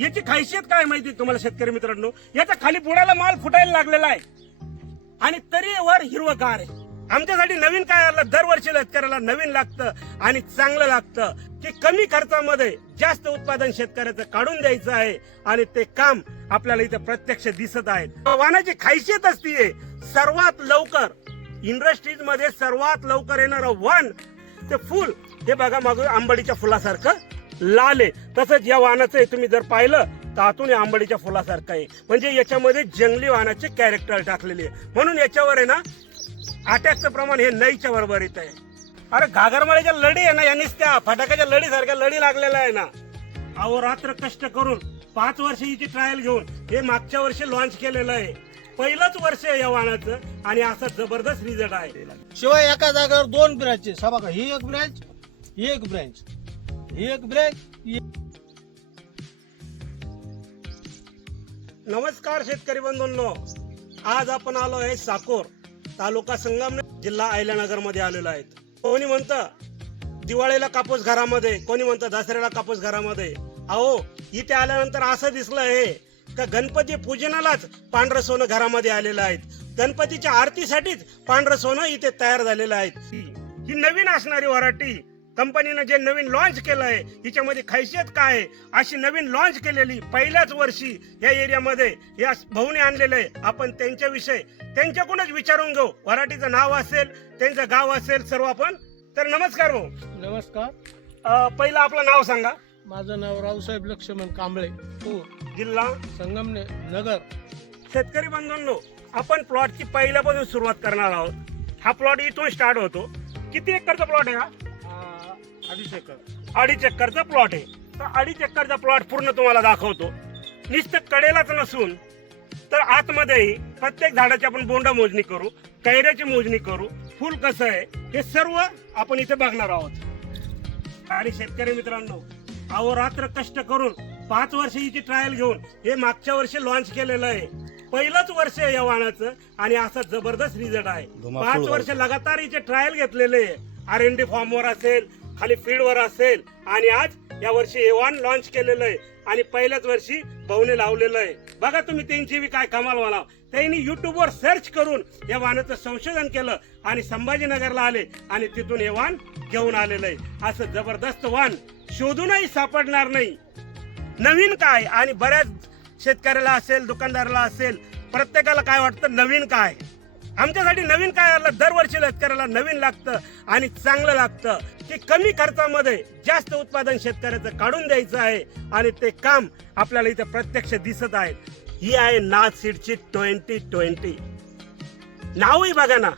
याची खासियत काय माहिती तुम्हाला शेतकरी मित्रांनो? याचा खाली बुडाला माल फुटायला लागलेला आहे. आणि तरी वर हिरवगार आहे. आमच्यासाठी नवीन काय आलं? दरवर्षी शेतकऱ्याला नवीन लागतं आणि चांगलं लागतं की कमी खर्चामध्ये जास्त उत्पादन शेतकऱ्याचं काढून द्यायचं आहे आणि ते काम आपल्याला इथे प्रत्यक्ष दिसत आहेत वाहनाची खासियत असते सर्वात लवकर इंडस्ट्रीजमध्ये सर्वात लवकर येणारं वन ते फुल हे बघा मागून आंबडीच्या फुलासारखं. लाल. आहे तसंच या वाहनाचं हे तुम्ही जर पाहिलं तर आतून आंबडीच्या फुलासारखं आहे. म्हणजे याच्यामध्ये जंगली वाहनाचे कॅरेक्टर टाकलेले आहे. म्हणून याच्यावर आहे ना अटॅकचं प्रमाण हे नईच्या बरोबर येत आहे. अरे घागरमाळ्याच्या लढी आहे ना यांनीच त्या फटाक्याच्या लढी सारख्या लढी लागलेल्या आहे ना. अहो रात्र कष्ट करून पाच वर्ष हिची ट्रायल घेऊन हे मागच्या वर्षी लॉन्च केलेलं आहे. पहिलंच वर्ष आहे या वाहनाचं आणि असा जबरदस्त रिझल्ट आहे. शिवाय एका जागेवर दोन ब्रँच आहे. बघा ही एक ब्रँच ही एक ब्रँच एक ब्रेक. नमस्कार शेतकरी बंधूंनो. आज आपण आलो आहे साकोर तालुका संगमनेर जिल्हा अहिल्यानगरमध्ये आलेलो आहेत. कोणी म्हणतं दिवाळीला कापूस घरामध्ये कोणी म्हणतं दसऱ्याला कापूस घरामध्ये? अहो इथे आल्यानंतर असं दिसलं आहे का गणपती पूजनालाच पांढरं सोनं घरामध्ये आलेलं आहेत. गणपतीच्या आरतीसाठीच पांढरं सोनं इथे तयार झालेलं आहे. ही नवीन असणारी वराठी कंपनीनं जे नवीन लॉन्च केलं आहे हिच्यामध्ये खासियत काय आहे? अशी नवीन लॉन्च केलेली पहिल्याच वर्षी या एरियामध्ये या भाऊने आणलेलं आहे. आपण त्यांच्याविषयी त्यांच्याकडूनच विचारून घेऊ. वराठीचं नाव असेल त्यांचं गाव असेल सर्व आपण. तर नमस्कार भाऊ. नमस्कार. अं, पहिलं आपलं नाव सांगा. माझं नाव रावसाहेब लक्ष्मण कांबळे. पूर जिल्हा? संगमने नगर. शेतकरी बंधूंनो आपण प्लॉटची पहिल्यापासून सुरुवात करणार आहोत. हा प्लॉट इथून स्टार्ट होतो. किती एकरचा प्लॉट आहे हा हा, अडीच एकर. अडीच एकरचा प्लॉट आहे. तर अडीच एकरचा प्लॉट पूर्ण तुम्हाला दाखवतो. नुसतं कडेलाच नसून तर आतमध्येही प्रत्येक झाडाची आपण बोंडा मोजणी करू कैऱ्याची मोजणी करू फुल कसं आहे हे सर्व आपण इथे बघणार आहोत. आणि शेतकरी मित्रांनो अहो रात्र कष्ट करून पाच वर्ष हिची ट्रायल घेऊन हे मागच्या वर्षी लॉन्च केलेलं आहे. पहिलंच वर्ष आहे या वाहनाचं आणि असा जबरदस्त रिझल्ट आहे. पाच वर्ष लगातार हिचे ट्रायल घेतलेले आर एन डी फॉर्मवर असेल खाली फील्डवर असेल. आणि आज या वर्षी एवान लॉन्च केलेलं आहे. आणि पहिल्याच वर्षी भाऊने लावलेलं आहे. बघा तुम्ही त्यांची बी काय कमाल म्हणाव. त्यांनी युट्यूबवर सर्च करून या वाहनाचं संशोधन केलं आणि संभाजीनगरला आले आणि तिथून हे वाहन घेऊन आलेलं आहे. असं जबरदस्त वाहन शोधूनही सापडणार नाही. नवीन काय? आणि बऱ्याच शेतकऱ्याला असेल दुकानदाराला असेल प्रत्येकाला काय वाटतं? नवीन काय? आमच्यासाठी नवीन काय आलं? दरवर्षी शेतकऱ्याला नवीन लागतं आणि चांगलं लागतं. की कमी खर्चामध्ये जास्त उत्पादन शेतकऱ्याचं काढून द्यायचं आहे आणि ते काम आपल्याला इथे प्रत्यक्ष दिसत आहे. ही आहे नाथ सीडची ट्वेंटी ट्वेंटी. नावही बघा ना.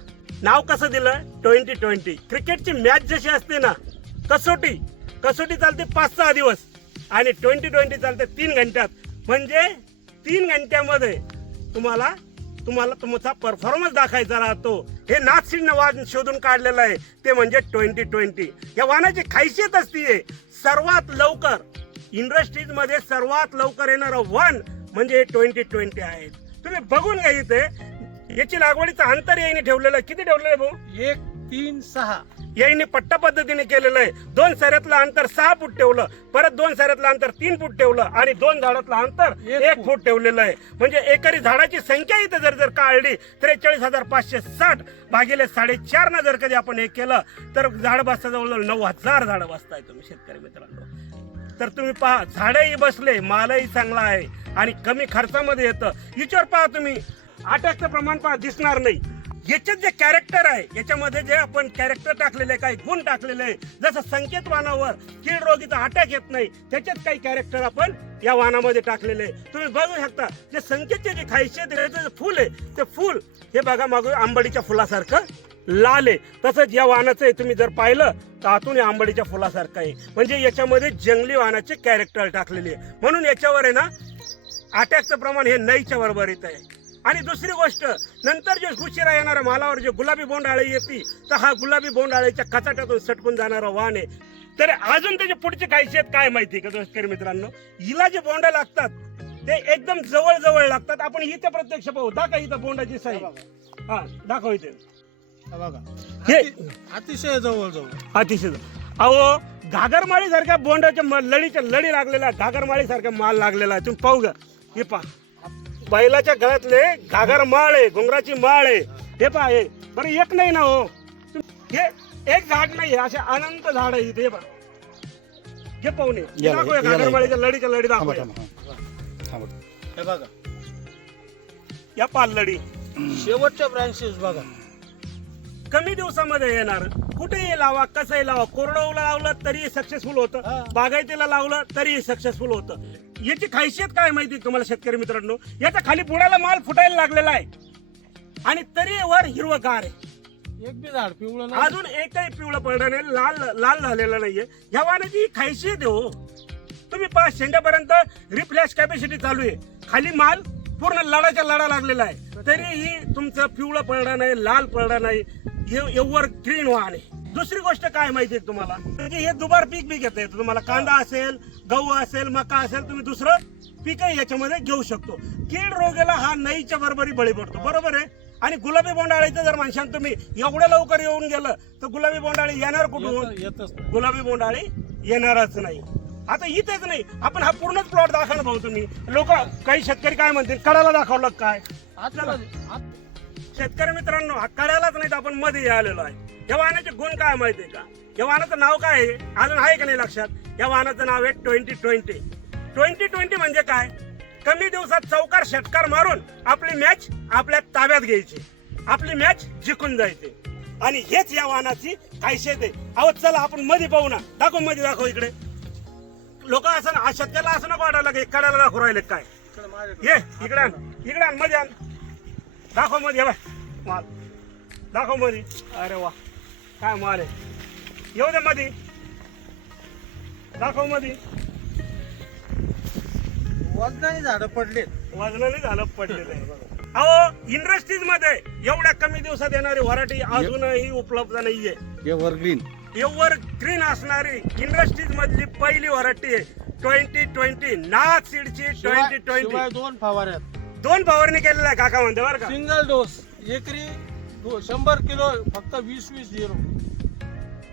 नाव कसं दिलं ट्वेंटी ट्वेंटी. क्रिकेटची मॅच जशी असते ना कसोटी. कसोटी चालते पाच सहा दिवस आणि ट्वेंटी ट्वेंटी चालते तीन घंट्यात. म्हणजे तीन घंट्यामध्ये तुम्हाला तुम्हाला तुमचा परफॉर्मन्स दाखवायचा राहतो. हे नाथसिंह वाद शोधून काढलेलं आहे. ते म्हणजे ट्वेंटी ट्वेंटी या वाहनाची खासियत असते सर्वात लवकर. इंडस्ट्रीजमध्ये सर्वात लवकर येणारं वन म्हणजे ट्वेंटी ट्वेंटी आहे. तुम्ही बघून घ्या इथे. याची लागवडीचं अंतर याने ठेवलेलं आहे. किती ठेवलेलं आहे भाऊ? एक तीन सहा. याईने पट्टा पद्धतीने केलेलं आहे. दोन सऱ्यातलं अंतर सहा फूट ठेवलं परत दोन सऱ्यातलं अंतर तीन फूट ठेवलं आणि दोन झाडातलं अंतर एक फूट. ठेवलेलं आहे. म्हणजे एकरी झाडाची संख्या इथं जर जर काढली त्रेचाळीस हजार पाचशे साठ भागिले साडेचार न जर कधी आपण हे केलं तर झाड बसता जवळजवळ नऊ हजार झाड बसताय तुम्ही शेतकरी मित्रांनो. तर तुम्ही पहा झाडही बसले मालही चांगला आहे आणि कमी खर्चामध्ये येतं. याच्यावर पहा तुम्ही अटॅकचं प्रमाण पहा दिसणार नाही. याच्यात जे कॅरेक्टर आहे याच्यामध्ये जे आपण कॅरेक्टर टाकलेले आहे, काही गुण टाकलेले आहे जसं संकेत वाहनावर कीड रोगीचा अटॅक येत नाही त्याच्यात काही कॅरेक्टर आपण या वाहनामध्ये टाकलेले आहे. तुम्ही बघू शकता जे संकेतचे जे खायचे जे फुल आहे ते फुल हे बघा मागून आंबडीच्या फुलासारखं लाल आहे. तसंच या वाहनाचं आहे तुम्ही जर पाहिलं तर आतून हे आंबडीच्या फुलासारखं आहे. म्हणजे याच्यामध्ये जंगली वाहनाचे कॅरेक्टर टाकलेले आहे. म्हणून याच्यावर आहे ना अटॅकचं प्रमाण हे नईच्या बरोबर येत आहे. आणि दुसरी गोष्ट नंतर जे उशिरा येणाऱ्या मालावर जे गुलाबी बोंडाळी येते तर हा गुलाबी बोंडाळीच्या कचाट्यातून सटकून जाणारा वाहन आहे. तर अजून त्याची पुढची खासियत काय माहिती का शेतकरी मित्रांनो? हिला जे बोंड लागतात ते एकदम जवळ जवळ लागतात. आपण इथे प्रत्यक्ष पाहू. दाखवा इथं बोंडाची साई. हा दाखव इथे. हा बघा. हे- अतिशय जवळ जवळ. अतिशय अहो घागरमाळी सारख्या बोंडाच्या लढीच्या लढी लागलेल्या घागरमाळी सारखा माल लागलेला आहे. तुम्ही पाहू ग हे पहा. बैलाच्या गळ्यातले घागर माळ आहे घुंगराची माळ आहे. हे पहा हे. बरं एक नाही ना हो. हे एक झाड नाही असे अनंत झाड आहे इथे हे पहा. घे पाहुणे. या दाखवूया बाई, या घागरमाळीच्या लढीच्या लढी थांबा दाखवूया थांबा हा. थांबा. हे बघा. या पाल लढी शेवटच्या ब्रांचेस बघा. कमी दिवसामध्ये येणार. कुठेही लावा कसंही लावा. कोरडवला लावलं तरी सक्सेसफुल. होतं. बागायतीला लावलं तरी सक्सेसफुल होतं. याची खासियत काय माहिती तुम्हाला शेतकरी मित्रांनो? याच्या खाली बुडाला माल फुटायला लागलेला आहे. आणि तरी वर हिरवगार आहे. एक बी झाड पिवळं नाही. अजून एकही पिवळं पडलं नाही. लाल लाल झालेलं नाहीये. ह्या वाहनाची ही आहे हो. तुम्ही पाच शेंड्यापर्यंत रिफ्लॅश कॅपॅसिटी चालू आहे. खाली माल पूर्ण लढाच्या लढा लागलेला आहे. तरीही तुमचं पिवळं पडलं नाही लाल पडलं नाही. एवर ग्रीन वाहन आहे. दुसरी गोष्ट काय माहिती आहे तुम्हाला? म्हणजे हे दुबार पीक बी घेता येतं. तुम्हाला कांदा असेल गहू असेल मका असेल तुम्ही दुसरं पीकही याच्यामध्ये घेऊ शकतो. कीड रोगाला हा नईच्या बरोबरी बळी पडतो. बरोबर आहे? आणि गुलाबी बोंडाळीचं जर म्हणशाल तुम्ही एवढ्या लवकर येऊन गेलं तर गुलाबी बोंडाळी येणार कुठून. गुलाबी बोंडाळी येणारच नाही. आता इथेच नाही. आपण हा पूर्णच प्लॉट दाखवा भाऊ तुम्ही. लोक काही शेतकरी काय म्हणतील? कडाला दाखवलं काय? आत- शेतकरी मित्रांनो हा कळायलाच नाही तर आपण मध्ये आलेलो आहे. या वाहनाचे गुण काय माहितीये का? या वाहनाचं नाव काय आहे? अजून आहे का नाही लक्षात? या वाहनाचं नाव आहे ट्वेंटी ट्वेंटी. ट्वेंटी ट्वेंटी म्हणजे काय? कमी दिवसात चौकार षटकार मारून आपली मॅच आपल्या ताब्यात घ्यायची. आपली मॅच जिंकून जायची. आणि हेच या वाहनाची खायशेत आहे. अहो चला आपण मध्ये पाहू ना. दाखवमध्ये दाखव इकडे. लोक असं ना- शेतकऱ्याला असं नको वाटायला की कडाला दाखवू राहिले काय? ये इकडे इकडे मध्ये आण. दाखवमध्ये बाय माल. दाखवमध्ये. अरे वा. काय माल आहे? येऊ दे मध्ये दाखवमध्ये वजनाने झाडं पडलेत. वजनाने झालं पडलेलं आहे अहो इंडस्ट्रीजमध्ये एवढ्या कमी दिवसात येणारी व्हरायटी अजूनही उपलब्ध नाहीये. एव्हरग्रीन एवर ग्रीन असणारी इंडस्ट्रीज मधली पहिली व्हरायटी आहे. ट्वेंटी ट्वेंटी नाथ सीडची ट्वेंटी ट्वेंटी दोन फवाऱ्यात दोन फवारणी केलेल्या आहे काका म्हणते बरं का. सिंगल डोस एकरी दो- शंभर किलो फक्त वीस वीस झिरो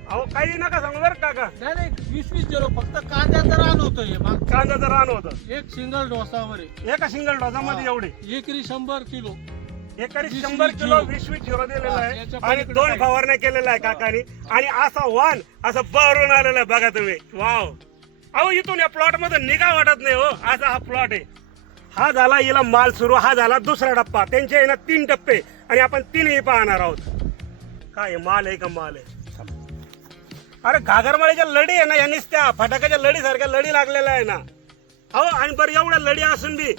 अहो काही नका सांगू बरं का काका. नाही नाही वीस वीस झिरो फक्त कांद्याचं रान होतं हे माग कांद्याचं रान होतं. एक सिंगल डोसावर आहे. एका सिंगल डोसामध्ये एवढे. एकरी शंभर किलो. एकारी वीस शंभर वीस किलो झिरो. वीस वीस झिरो दिलेला हा, आहे. याच्या आणि पलीकडे दोन काही. फवारण्या केलेल्या आहे काकानी. आणि असा वान असं भरून आलेला आहे बघा तुम्ही. वाव. अहो इथून या प्लॉटमध्ये निघा वाटत नाही हो. असा हा प्लॉट आहे. हा झाला हिला माल सुरू हा झाला दुसरा टप्पा. त्यांचे आहे ना तीन टप्पे आणि आपण तीनही पाहणार आहोत. काय माल आहे का माल आहे? अरे घागरमाळीच्या लढी आहे ना यांनीच त्या फटाक्याच्या लढी सारख्या लढी लागलेल्या आहे ना. हो आणि बरं एवढ्या लढी असून बी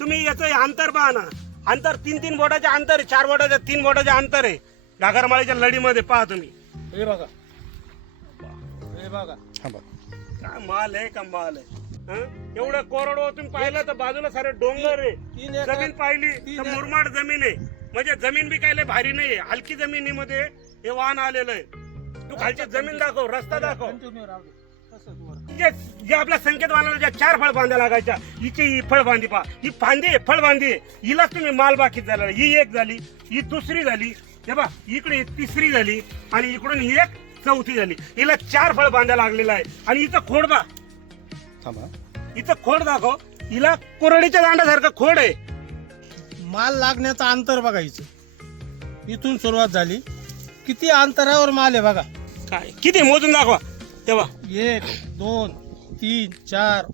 तुम्ही याचं हे अंतर पहा ना. अंतर तीन तीन बोटाचे अंतर आहे चार बोटाचे तीन बोटाचे अंतर आहे. घागरमाळीच्या लढीमध्ये पहा तुम्ही. हे बघा. हे बघा. काय माल आहे का माल आहे? हं? एवढं कोरडो तुम्ही पाहिलं तर बाजूला सारे डोंगर आहे. जमीन पाहिली तर मुरमाड जमीन आहे. म्हणजे जमीन बी काय भारी नाही हलकी जमिनीमध्ये हे वाहन आलेलं आहे. तू खालची जमीन दाखव रस्ता दाखव. जे आपल्या संकेत वाला ज्या चार फळ फांद्या लागायच्या हिची ही फळ फांदी पहा. ही फांदी आहे फळ आहे. हिलाच तुम्ही माल बाकीत झाला. ही एक झाली ही दुसरी झाली. हे पहा इकडे तिसरी झाली आणि इकडून ही एक चौथी झाली. हिला चार फळ फांद्या लागलेला आहे आणि हिचं खोड बा थांबा. हिचं खोड दाखव. हिला कोरडीच्या दांडासारखं खोड आहे. माल लागण्याचं अंतर बघायचं इथून सुरुवात झाली. किती अंतरावर माल आहे बघा. काय? किती? मोजून दाखवा. तेव्हा. एक दोन तीन चार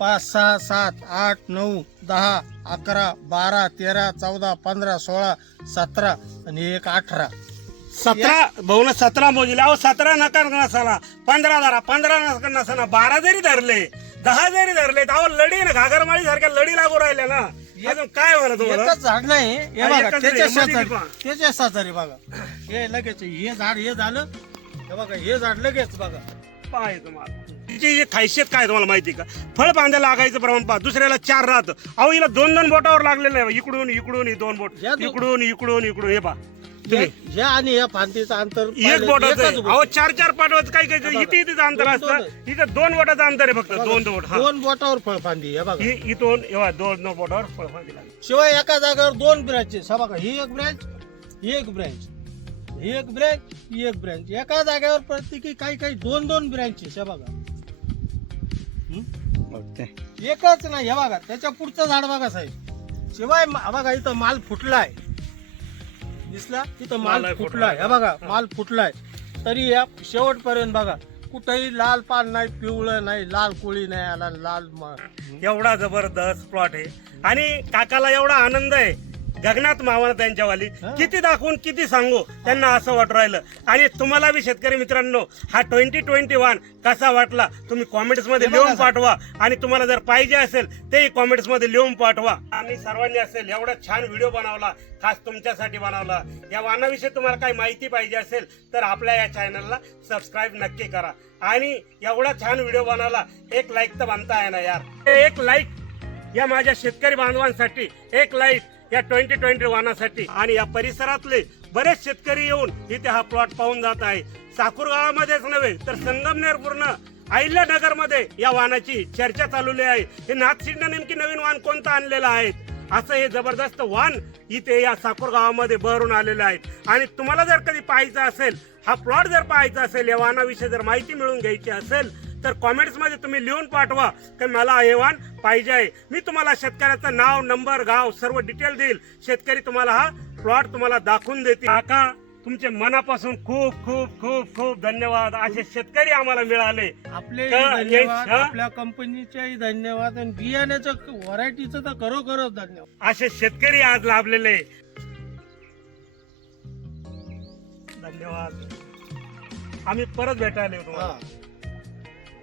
पाच सहा सात आठ नऊ दहा अकरा बारा तेरा चौदा पंधरा सोळा सतरा आणि एक अठरा. सतरा भाऊन सतरा मोजले. अहो सतरा नका नसाला पंधरा धरा पंधरा नका नसाना बारा जरी धरले दहा जरी धरले तर अहो लढी ना घागरमाळी सारख्या लढी लागू राहिल्या ना. अजून काय म्हणा तुम्हाला? एकच झाड नाही. हे बघा एकच त्याच्या शेजारी पहा. त्याच्या शेजारी बघा. हे लगेच हे झाड हे झालं हे बघा हे झाड लगेच बघा. पाय तुम्हाला. तिची खासियत काय तुम्हाला माहिती का? फळ बांधा लागायचं प्रमाण पहा. दुसऱ्याला चार राहतं. अहो हिला दोन दोन बोटावर लागलेलं आहे. इकडून इकडून ही दोन बोट. या दो- इकडून इकडून इकडून. हे पहा. तुम्ही ह्या आणि या फांदीचं अंतर एक बोटाचं आहे. बोट अहो आहे. चार चार पाठवत काय काय बघा. इथे इथेच अंतर दोन- असतं दोन इथं दोन बोटाचं अंतर आहे फक्त. दोन बोट हा दोन बोटावर फळ फांदी हे बघा इथून एव्हा दोन दोन बोटावर फळ फांदी लागली शिवाय एका जागेवर दोन ब्रँचेस हा बघा ही एक ब्रँच ही एक ब्रँच ही एक ब्रँच ही एक ब्रँच एका जागेवर प्रत्येकी काही काही दोन दोन ब्रँचेस हे बघा हं? एकच नाही हे बघा त्याच्या पुढचं झाड बघा साहेब शिवाय मा- बघा इथं माल फुटलाय दिसला इथं माल फुटलाय. हे बघा. माल फुटलाय तरी या शेवटपर्यंत बघा कुठेही लाल पान नाही पिवळं नाही लाल कोळी नाही आला लाल एवढा जबरदस्त प्लॉट आहे आणि काकाला एवढा आनंद आहे गगनात मावळ त्यांच्यावाली. किती दाखवून किती सांगू त्यांना असं वाटू राहिलं. आणि तुम्हाला बी शेतकरी मित्रांनो हा ट्वेंटी ट्वेंटी वन कसा वाटला तुम्ही कॉमेंट्समध्ये बघा लिहून. पाठवा. आणि तुम्हाला जर पाहिजे असेल तेही कॉमेंट्समध्ये लिहून पाठवा. आणि सर्वांनी असेल एवढा छान व्हिडिओ बनवला खास तुमच्यासाठी बनवला. या वाहनाविषयी तुम्हाला काही माहिती पाहिजे असेल तर आपल्या या चॅनलला सबस्क्राईब नक्की करा. आणि एवढा छान व्हिडिओ बनवला एक लाईक तर बनता आहे ना यार. एक लाईक या माझ्या शेतकरी बांधवांसाठी एक लाईक या ट्वेंटी ट्वेंटी वाहनासाठी आणि या परिसरातले बरेच शेतकरी येऊन इथे हा प्लॉट पाहून जात आहे. साकूर गावामध्येच नव्हे तर संगमनेर पूर्ण अहिल्यानगरमध्ये या वाहनाची चर्चा चालवली आहे. हे नाथसिंहनं नेमकी नवीन वाहन कोणतं आणलेलं आहे? असं हे जबरदस्त वाहन इथे या साकूर गावामध्ये बहरून आलेलं आहे. आणि तुम्हाला जर कधी पाहायचं असेल हा प्लॉट जर पाहायचा असेल या वाहनाविषयी जर माहिती मिळून घ्यायची असेल तर कॉमेंट्समध्ये तुम्ही लिहून पाठवा की मला वाहन पाहिजे. आहे मी तुम्हाला शेतकऱ्याचं नाव नंबर गाव सर्व डिटेल देईल. शेतकरी तुम्हाला हा प्लॉट तुम्हाला दाखवून देतील. काका तुमचे मनापासून खूप खूप खूप खूप धन्यवाद. असे शेतकरी आम्हाला मिळाले. आपले का- धन्यवाद हा? आपल्या कंपनीच्याही धन्यवाद आणि बियाण्याचं व्हरायटीचं तर खरोखरच धन्यवाद. असे शेतकरी आज लाभलेले. धन्यवाद. आम्ही परत भेटायला येऊ तुम्हाला. हा.